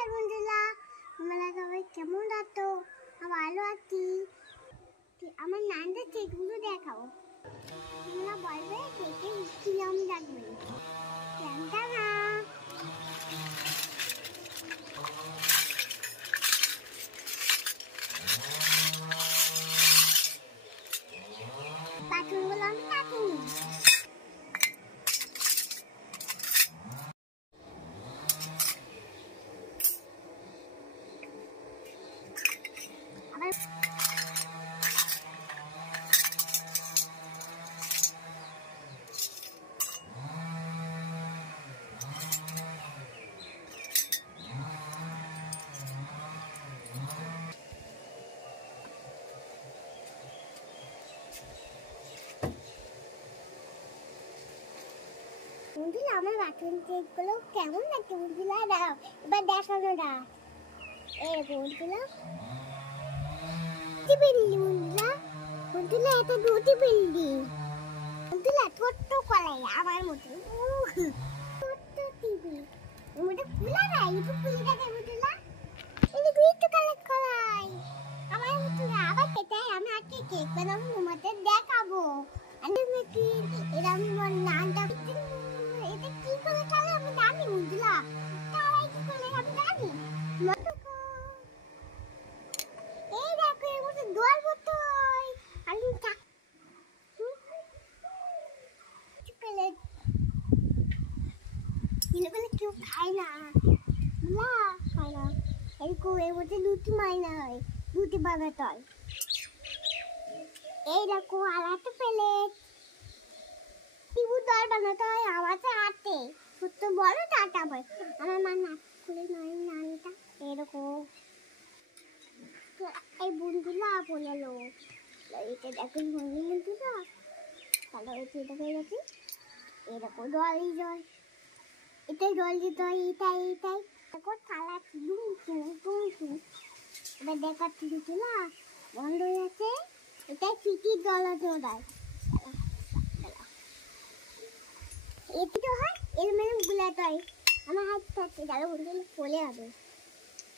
নমস্কার বন্ধুরা, তোমরা সবাই কেমন আছো? ভালো আছি। আমার নানটা কেকগুলো দেখাও। তোমরা বলবে কেকে কি নাম রাখবে? জানতা না। কার্টুনগুলো আমি কাটুন। বন্ধুরা আমার কার্টুন কেকগুলো কেমন লাগছে বন্ধুরা? দাঁড়াও এবার দেখানো না। বন্ধুরা বিল্লি বন্ধুরা এটা দুটি বিল্লি বন্ধুরা, ছোট্ট কলাই আমার মতো ছোট্ট টিভি এর মধ্যে ফুলা নাই, একটু ফুলটা দেবো বন্ধুরা। এই যে একটু কালেক্ট কলাই আমার মতো। আবার এটাই আমি আজকে কেক বানাবো, তোমাদের দেখাবো। আমি নাকি এরকম নানটা এটা কি করে খালে আমি জানি বন্ধুরা। তারাই কি করে আমি জানি। এই দেখো এর মধ্যে দোয়ার বোতল। আমি চকলেট এগুলো কেউ খায় না, না খায় না। এরকম এর মধ্যে রুটি মাইনা হয়, রুটি বানাতে হয়। এই দেখো আর একটা প্লেট টিবু দল বানাতে হয় আমাদের হাতে। ছোট্ট বড় টাটা বয় আমার মা নাচ করে নয় নানটা এরকম। এই বন্ধুরা বলে লো এটা দেখুন বন্ধুরা, তাহলে ওই এটা হয়ে গেছে। এরকম জলই জল, এটাই জল দিতে হয়। এটাই দেখো থালা টুম টুম টুম টুম। এবার দেখাচ্ছি না বন্ধ হয়ে গেছে। এটাই চিকির জল আছে ওটাই। এটি তো হয় এলমেল গুলাতে হয়। আমার হাত থাকতে যারা বন্ধু ফলে হবে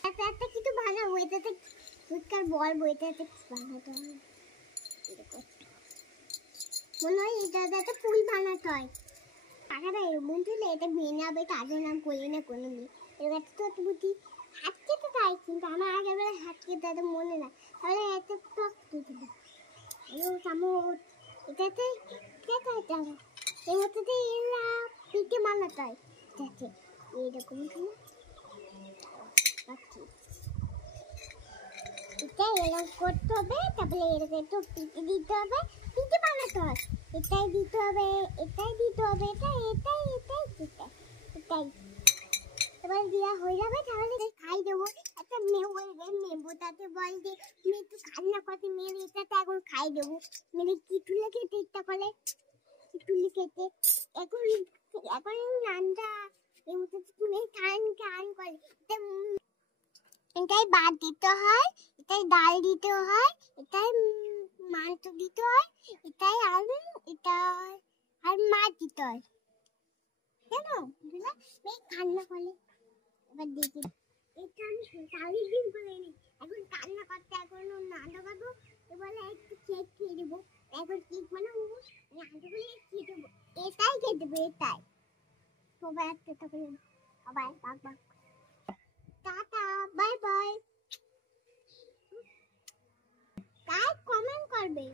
একটা একটা কিছু বানাবো। এটাতে ফুটকার বল বইটাতে বানাতে হয়। মনে হয় এটাতে একটা ফুল বানাতে হয়। টাকাটা এমন তুলে এটা বেনাবে তাদের নাম করলি না কোনোদিন। এবার তো বুদ্ধি হাত কেটে দেয়, কিন্তু আমার আগের বেলা হাত কেটে দেয় মনে না। তাহলে এত টক কেটে দেয় চামচ। এটাতে কেটে হয় এর মধ্যে এরা পিঠে বানাতে হয়। যাচ্ছে এইরকম এটা এরকম করতে হবে। তারপরে এরকম একটু পিঠে দিতে হবে, পিঠে বানাতে হয়। এটাই দিতে হবে, এটাই দিতে হবে, এটাই এবার দেওয়া হয়ে যাবে। তাহলে খাই দেবো। একটা নেবো বল যে তুমি একটু কান্না করতে মেরে এটাতে এখন খাই দেবো। মেরে কিটুলে খেতে ইচ্ছা করে, কিটুলি খেতে এখন এখন নানটা টান করে। এটাই ভাত দিতে হয়, এটাই ডাল দিতে হয়, এটাই মাংস দিতে হয়, এটাই আলু, এটা আর মাছ দিতে হয়। জানো এই কান্না করে। এবার দেখি এটা আমি সারাদিন দিন করে নি। এখন কান্না করতে এখন নানটা করবো। এবারে একটু কেক খেয়ে দেবো। এখন কেক বানাবো, নানটা করে খেয়ে দেবো। এটাই খেয়ে দেবো, এটাই সবাই একটা করে সবাই বাক বাক। Tata bye bye. কমেন্ট করবে।